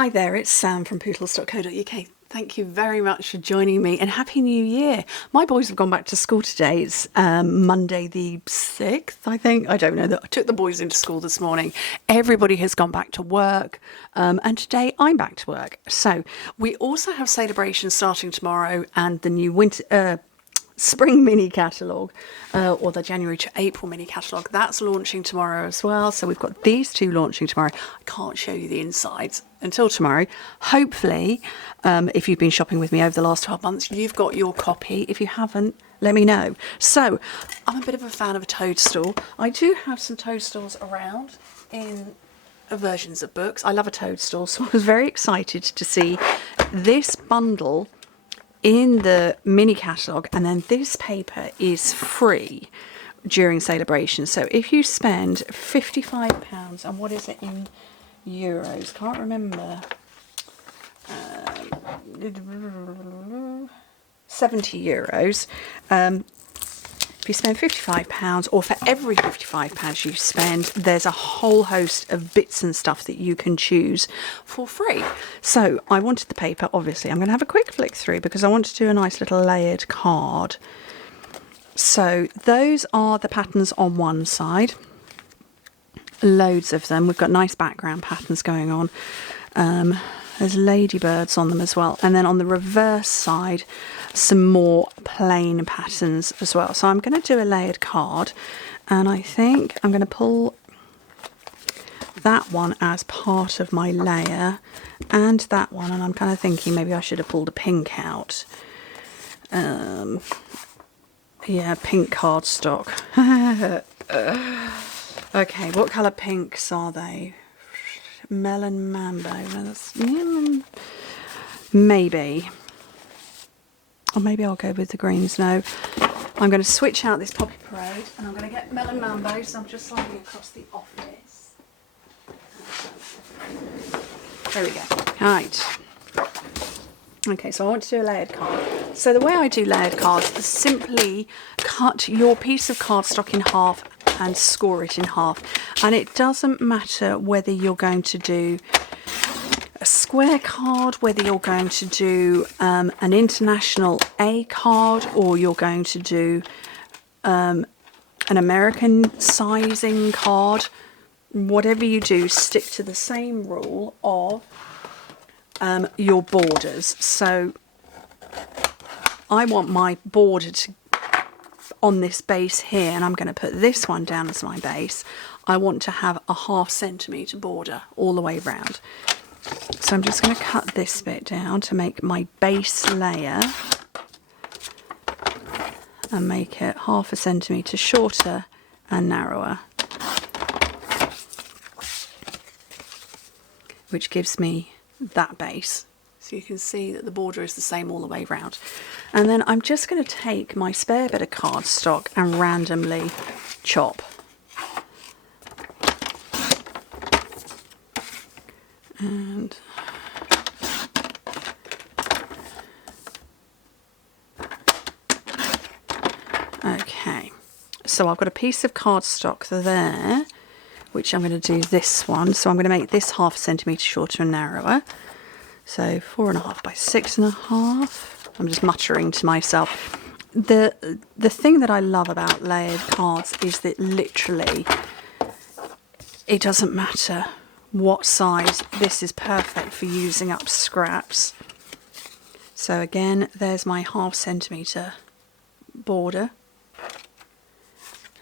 Hi there, it's Sam from Pootles.co.uk. Thank you very much for joining me and Happy New Year. My boys have gone back to school today. It's Monday the 6th, I think. I don't know. I took the boys into school this morning. Everybody has gone back to work and today I'm back to work. So we also have celebrations starting tomorrow and the new spring mini catalogue or the January to April mini catalogue, that's launching tomorrow as well. So we've got these two launching tomorrow. I can't show you the insides until tomorrow. Hopefully, if you've been shopping with me over the last 12 months, you've got your copy. If you haven't, let me know. So I'm a bit of a fan of a toadstool. I do have some toadstools around in versions of books. I love a toadstool, so I was very excited to see this bundle in the mini catalogue, and then this paper is free during celebration. So if you spend £55, and what is it in euros? Can't remember. 70 euros. If you spend £55, or for every £55 you spend, there's a whole host of bits and stuff that you can choose for free. So I wanted the paper, obviously. I'm going to have a quick flick through because I want to do a nice little layered card. So those are the patterns on one side. Loads of them. We've got nice background patterns going on. There's ladybirds on them as well. And then on the reverse side, some more plain patterns as well. So I'm going to do a layered card, and I think I'm going to pull that one as part of my layer and that one, and I'm kind of thinking maybe I should have pulled a pink out. Yeah, pink cardstock. Okay, what colour pinks are they? Melon Mambo. Maybe. Or maybe I'll go with the greens. No. I'm going to switch out this Poppy Parade and I'm going to get Melon Mambo. So I'm just sliding across the office. There we go. Right. Okay, so I want to do a layered card. So the way I do layered cards is simply cut your piece of cardstock in half and score it in half. And it doesn't matter whether you're going to do a square card, whether you're going to do an international A card, or you're going to do an American sizing card. Whatever you do, stick to the same rule of your borders. So I want my border to on this base here, and I'm going to put this one down as my base. I want to have a ½ centimetre border all the way around. So I'm just going to cut this bit down to make my base layer and make it ½ centimetre shorter and narrower, which gives me that base. So you can see that the border is the same all the way around. And then I'm just going to take my spare bit of cardstock and randomly chop. And okay, so I've got a piece of cardstock there, which I'm going to do this one. So I'm going to make this ½ centimetre shorter and narrower. So 4.5 by 6.5. I'm just muttering to myself. The thing that I love about layered cards is that literally it doesn't matter what size. This is perfect for using up scraps. So again, there's my ½ centimetre border.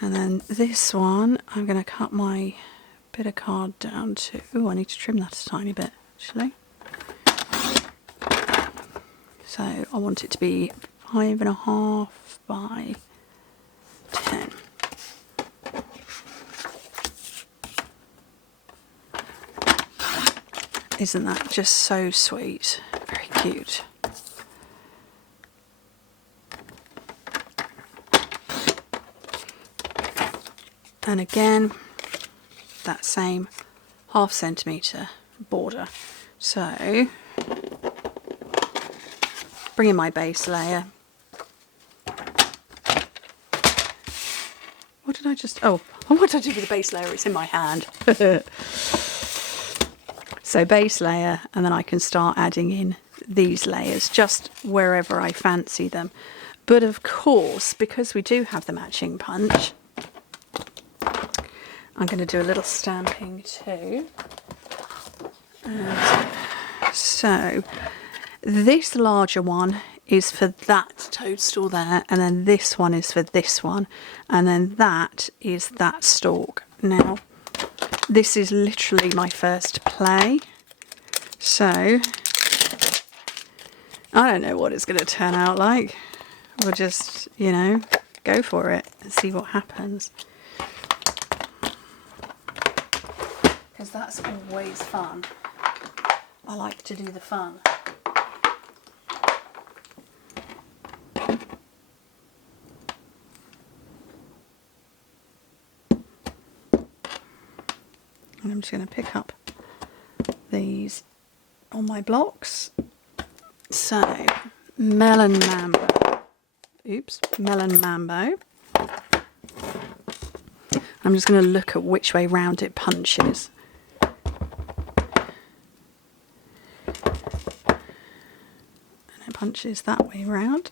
And then this one, I'm going to cut my bit of card down to... Oh, I need to trim that a tiny bit, actually. So I want it to be 5.5 by 10. Isn't that just so sweet? Very cute. And again, that same ½ centimetre border. So bring in my base layer. What did I just... Oh, what did I do with the base layer? It's in my hand. So base layer, and then I can start adding in these layers just wherever I fancy them. But of course, because we do have the matching punch, I'm going to do a little stamping too. And so this larger one is for that toadstool there, and then this one is for this one, and then that is that stalk. Now, this is literally my first play, so I don't know what it's going to turn out like. We'll just, you know, go for it and see what happens. Because that's always fun. I like to do the fun. And I'm just going to pick up these on my blocks. So, melon mambo. Oops, melon mambo. I'm just going to look at which way round it punches. And it punches that way round.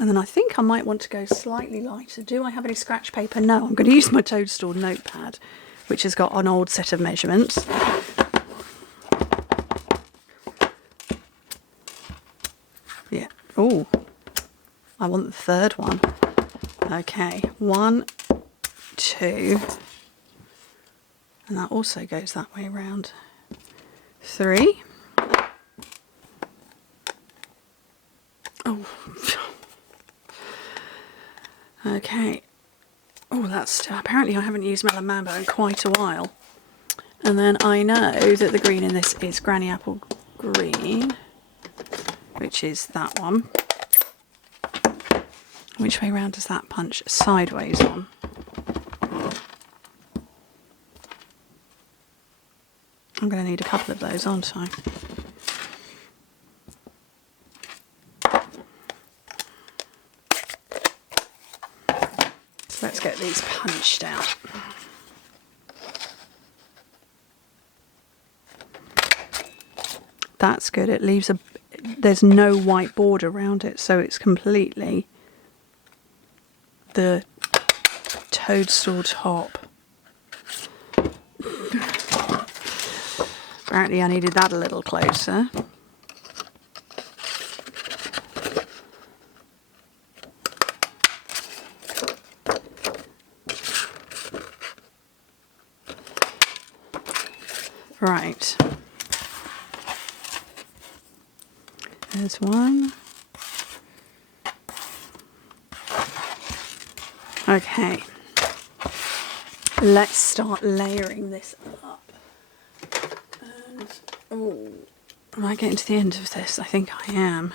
And then I think I might want to go slightly lighter. Do I have any scratch paper? No, I'm going to use my Toadstool notepad, which has got an old set of measurements. Yeah. Oh, I want the third one. Okay, 1, 2, and that also goes that way around. 3. Oh. Okay. Oh, that's apparently I haven't used melon mambo in quite a while. And then I know that the green in this is Granny Apple Green, which is that one. Which way round does that punch? Sideways on. I'm going to need a couple of those, aren't I? So let's get these punched out. That's good. It leaves there's no white border around it, so it's completely the toadstool top. Apparently I needed that a little closer. Right. There's one. Okay, let's start layering this up. And, oh, am I getting to the end of this? I think I am.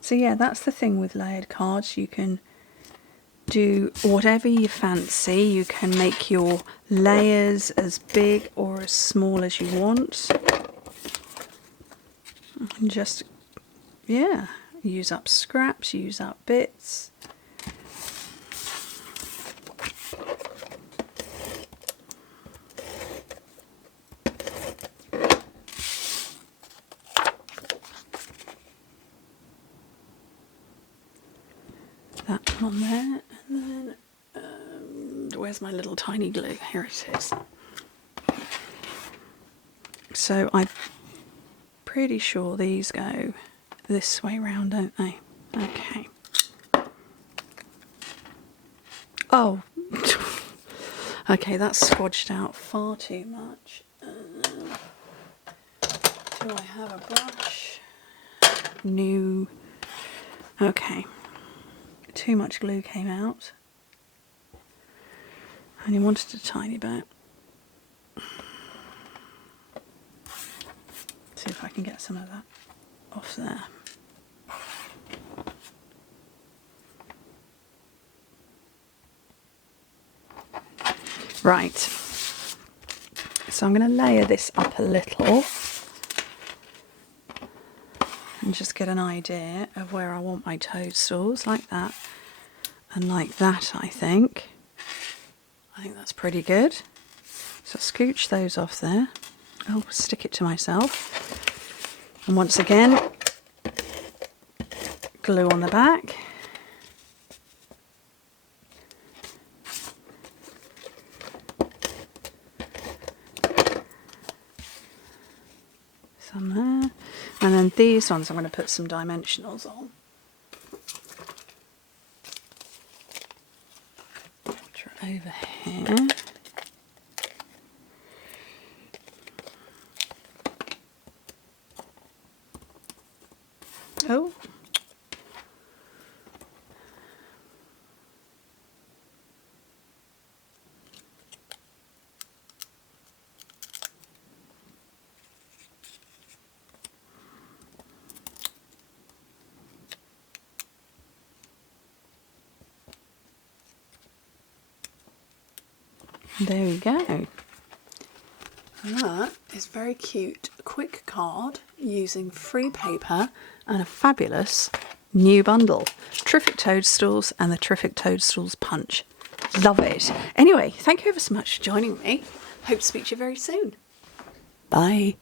So yeah, that's the thing with layered cards. You can do whatever you fancy. You can make your layers as big or as small as you want. And just, yeah, use up scraps, use up bits. That on there, and then, where's my little tiny glue? Here it is. So I'm pretty sure these go this way round, don't they? Okay. Oh, okay, that's squodged out far too much. Do I have a brush? No. Okay. Too much glue came out. I only wanted a tiny bit. See if I can get some of that off there. Right, so I'm going to layer this up a little and just get an idea of where I want my toadstools, like that. And like that, I think. I think that's pretty good. So scooch those off there. Oh, stick it to myself. And once again, glue on the back. Some there. And then these ones I'm going to put some dimensionals on. Which are over here. Oh. There we go. And that is very cute, quick card using free paper and a fabulous new bundle. Terrific Toadstools and the Terrific Toadstools Punch. Love it. Anyway, thank you ever so much for joining me. Hope to speak to you very soon. Bye.